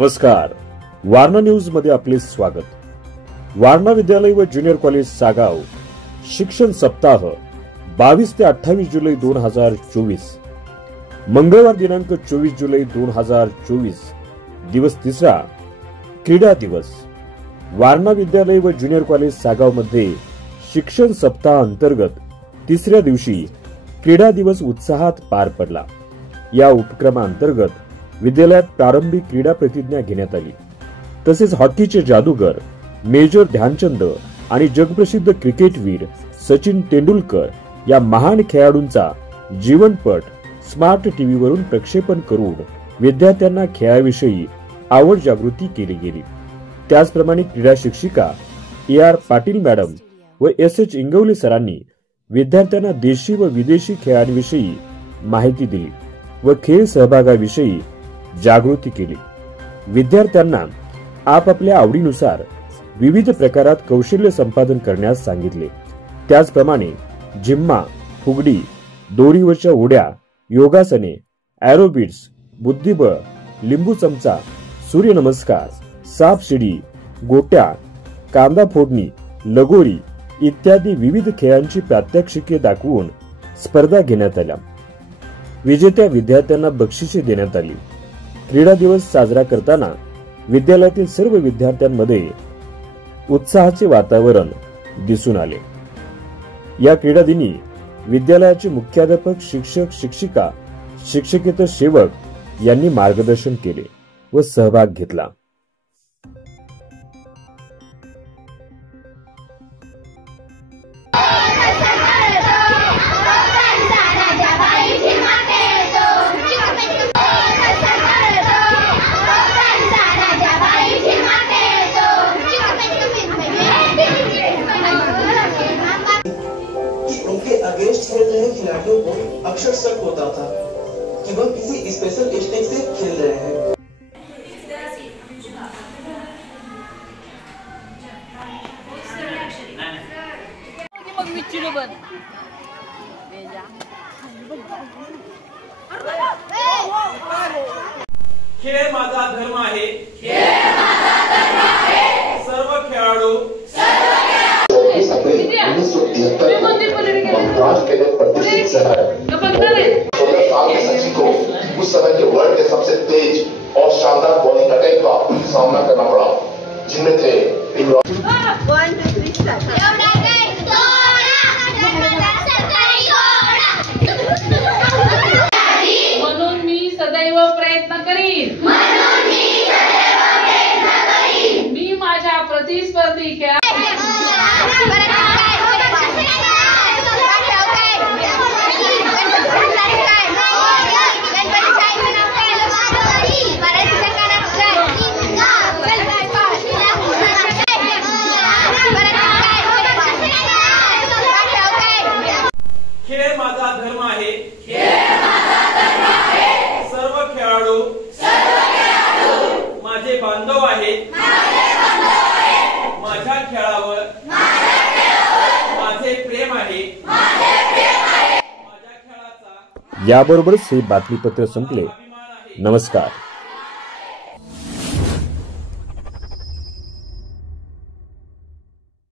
नमस्कार, वारणा न्यूज मध्ये आपले स्वागत। वारणा विद्यालय व ज्युनियर कॉलेज सागाव शिक्षण सप्ताह 22 ते 28 जुलै 2024, मंगळवार दिनांक 24 जुलै 2024, दिवस तिसरा, क्रीडा दिवस। वारणा विद्यालय व ज्युनियर कॉलेज सागाव मध्ये शिक्षण सप्ताह अंतर्गत तिसऱ्या दिवशी क्रीडा दिवस उत्साहात पार पडला। या उपक्रमांतर्गत विद्यालयात प्रारंभिक क्रीडा प्रतिज्ञा घेण्यात आली। तसेच हॉकीचे जादूगर मेजर ध्यानचंद आणि जगप्रसिद्ध क्रिकेटवीर सचिन तेंडुलकर या महान खेळाडूंचा जीवनपट स्मार्ट टीव्हीवरून प्रक्षेपण करून विद्यार्थ्यांना खेळाविषयी आवड जागृती केली गेली। त्याचप्रमाणे क्रीडा शिक्षिका AR पाटील मॅडम व SH इंगवले सरांनी विद्यार्थ्यांना देशी व विदेशी खेळांविषयी माहिती दिली व खेळ सहभागाविषयी जागृती केली। विद्यार्थ्यांना आपापल्या आवडीनुसार विविध प्रकारात कौशल्य संपादन करण्यास सांगितले। त्याचप्रमाणे जिम्मा, फुगडी, दोरीवरच्या उड्या, योगासने, एरोबिक्स, बुद्धिबळ, लिंबू चमचा, सूर्यनमस्कार, सापशिडी, गोट्या, कांदा फोडणी, लगोरी इत्यादी विविध खेळांची प्रात्यक्षिके दाखवून स्पर्धा घेण्यात आल्या। विजेत्या विद्यार्थ्यांना बक्षिसे देण्यात आली। क्रीडा दिवस साजरा करताना विद्यालयातील सर्व विद्यार्थ्यांमध्ये उत्साहाचे वातावरण दिसून आले। या क्रीडा दिनी विद्यालयाचे मुख्याध्यापक, शिक्षक, शिक्षिका, शिक्षकेतर सेवक यांनी मार्गदर्शन केले व सहभाग घेतला। अगेंस्ट खेल रहे खिलाड़ियों को अक्सर शक होता था कि वह किसी स्पेशल इंस्टिंक्ट से खेल रहे हैं। खेळ माझा धर्म आहे, सर्व खेळाडू उस समय के वर्ल्ड के सबसे तेज और शानदार बॉलिंग अटैक का सामना करना पड़ा, जिनमें थे म्हणून मी सदैव प्रयत्न करीन, मी माझ्या प्रतिस्पर्धी खेळ माझा धर्म आहे, सर्व खेळाडू माझे बांधव आहेत, माझ्या खेळावर माझे प्रेम आहे, माझ्या खेळाचा। याबरोबरच हे बातमीपत्र संपले। नमस्कार।